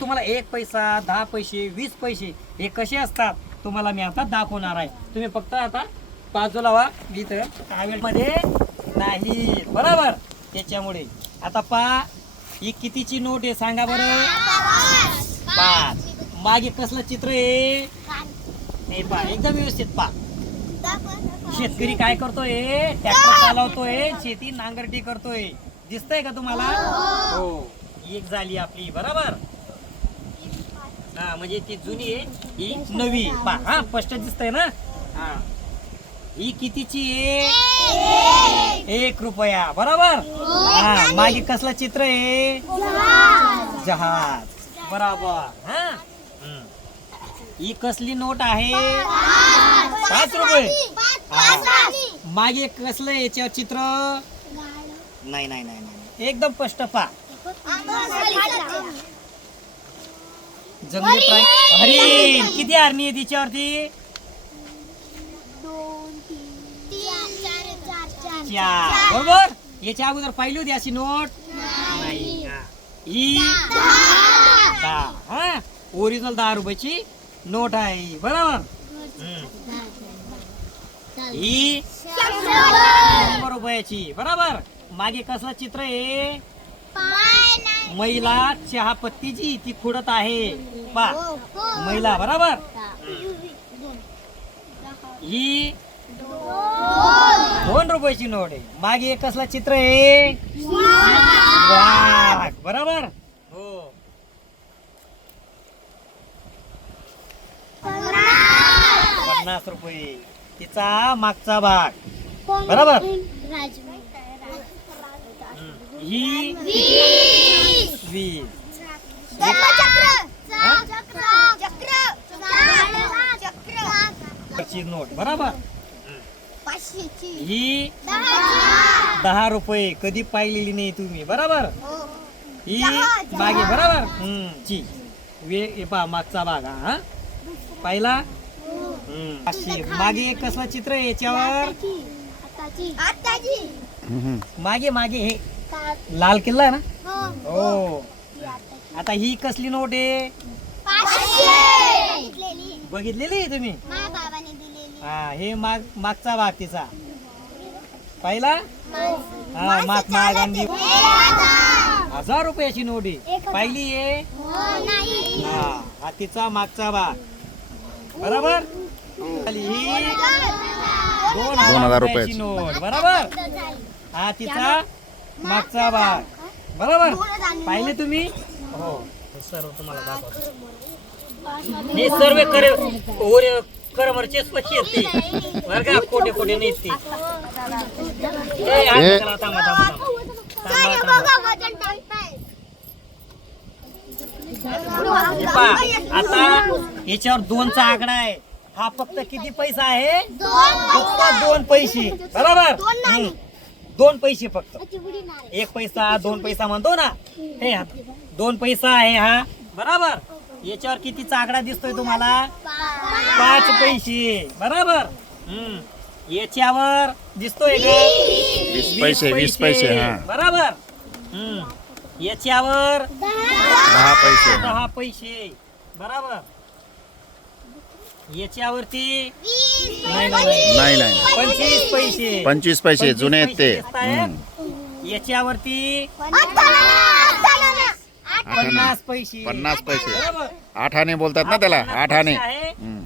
तुम्हाला 1 पैसा 10 पैसे 20 पैसे हे कसे असतात तुम्हाला मी आता दाखवणार आहे. तुम्ही फक्त आता बाजूला व्हा. इथं कावेळमध्ये नाही बरोबर. त्याच्यामुळे आता पहा ही कितीची नोट आहे सांगा बरं. 5. मागे कसलं चित्र आहे हे पहा एकदम व्यवस्थित पहा. शेतकरी काय करतोय ट्रॅक्टर चालवतोय शेती नांगरटी करतोय. दिसतंय का तुम्हाला. हो एक झाली आपली बरोबर. हा म्हणजे ती जुनी आहे ही नवी पहा. हा स्पष्ट दिसतंय ना. हा ही कितीची आहे 1 रुपया बरोबर. हा मागे कसलं चित्र आहे जहाज बरोबर. हा ही कसली नोट आहे 5 रुपये. मागे कसलं याच्यावर चित्र नाही नाही नाही नाही एकदम स्पष्ट पहा. जंगली प्राणी हरिण किती हरणी आहे तिच्यावरती 4 बरोबर. याच्या अगोदर पाहिली होती अशी नोट नाही. ही 10 हा ओरिजिनल 10 रुपयाची नोट आहे बरोबर. ही 100 रुपयाची बरोबर. मागे कसला चित्र आहे महिला चहा पत्तीची ती खुडत आहे पा महिला बरोबर. ही 2 रुपयाची नोट आहे. मागे कसला चित्र आहे वाघ बरोबर. हो 50 रुपये तिचा मागचा भाग बरोबर. ही 20 नोट बरोबर. ही 10 रुपये कधी पाहिलेली नाही तुम्ही बरोबर. ही मागे बरोबर वे पहा मागचा भाग हा पाहिला. मागे कसला चित्र आहे याच्यावर मागे मागे हे लाल किल्ला आहे ना. हो आता ही कसली नोट आहे बघितलेली आहे तुम्ही. हा हे मागचा भाग तिचा पाहिला. हा महात्मा गांधी 1000 रुपयाची नोट आहे पाहिली आहे. हा तिचा मागचा भाग बरोबर. ही 2000 रुपयाची नोट बरोबर. हा तिचा मागचा भाग बरोबर. पाहिले तुम्ही. हो सर्व तुम्हाला दाखवतो. हे सर्व करमरचे स्वच्छ येते बरं का. कोठे कोठे नाही ते आता याच्यावर 2चा आकडा आहे. हा फक्त किती पैसा आहे फक्त 2 पैसे बरोबर. 2 पैसे फक्त 1 पैसा 2 पैसा म्हणतो ना. हे 2 पैसा आहे हा बरोबर. याच्यावर कितीचा आकडा दिसतोय तुम्हाला 5 पैसे बरोबर. याच्यावर दिसतोय 20 पैसे बरोबर. याच्यावर 10 पैसे बरोबर. याच्यावरती नाही 25 पैसे जुने आहेत ते. याच्यावरती 50 पैसे 8 आणे बोलतात ना त्याला. 8 आणे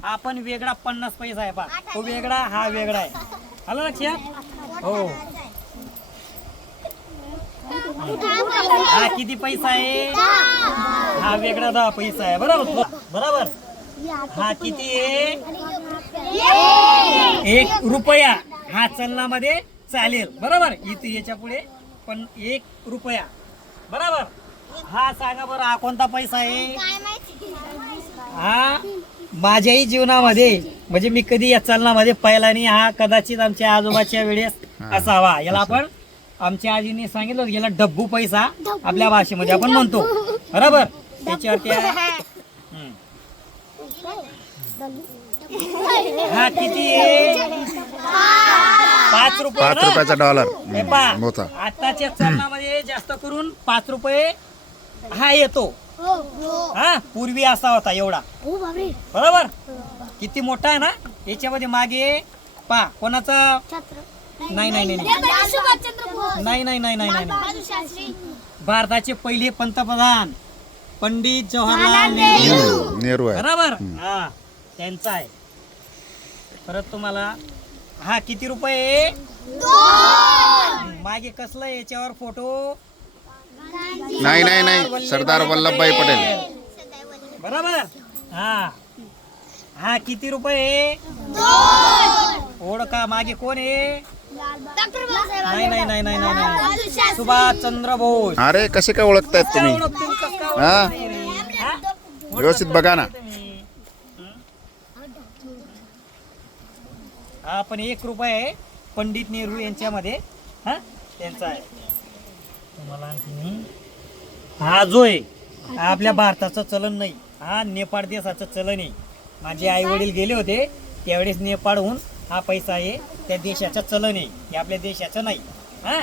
आपण वेगळा 50 पैसा आहे पा. तो वेगळा हा वेगळा आहे. आलं लक्षात. हो हा किती पैसा आहे हा वेगळा 10 पैसा आहे बरोबर बरोबर. हा किती आहे 1 रुपया. हा चलनामध्ये चालेल बरोबर. इथे याच्या पुढे पण 1 रुपया बरोबर. हा सांगा बरं हा कोणता पैसा आहे. हा माझ्याही जीवनामध्ये म्हणजे मी कधी या चलनामध्ये पाहिला नाही. हा कदाचित आमच्या आजोबाच्या वेळेस असावा. याला आपण आमच्या आजीने सांगितलं होतं याला डब्बू पैसा आपल्या भाषेमध्ये आपण म्हणतो बरोबर. त्याच्यावरती हा किती आहे 5 रुपयाचा डॉलर. आताच्या चलनामध्ये जास्त करून 5 रुपये हा येतो. हा पूर्वी असा होता एवढा, बरोबर. किती मोठा आहे ना. याच्यामध्ये मागे पा कोणाचा. नाही नाही नाही नाही नाही नाही नाही नाही. भारताचे पहिले पंतप्रधान पंडित जवाहरलाल नेहरू, नेहरू आहे. बरोबर. हा त्यांचा आहे. परत तुम्हाला हा किती रुपये. मागे कसलं याच्यावर फोटो. नाही नाही नाही, सरदार वल्लभभाई पटेल. बरोबर. हा हा किती रुपये. ओळखा मागे कोण आहे. नाही नाही नाही नाही नाही. सुभाषचंद्र बोस. अरे कसे काय ओळखतायत तुम्ही. हा? व्यवस्थित बघा ना. हा पण 1 रुपया आहे पंडित नेहरू यांच्यामध्ये. हा त्यांचा आहे. तुम्हाला आणखी हा जो आहे हा आपल्या भारताचं चलन नाही, हा नेपाळ देशाचं चलन आहे. माझे आई वडील गेले होते त्यावेळेस नेपाळहून हा पैसा आहे त्या देशाचं चलन आहे, हे आपल्या देशाचं नाही. हा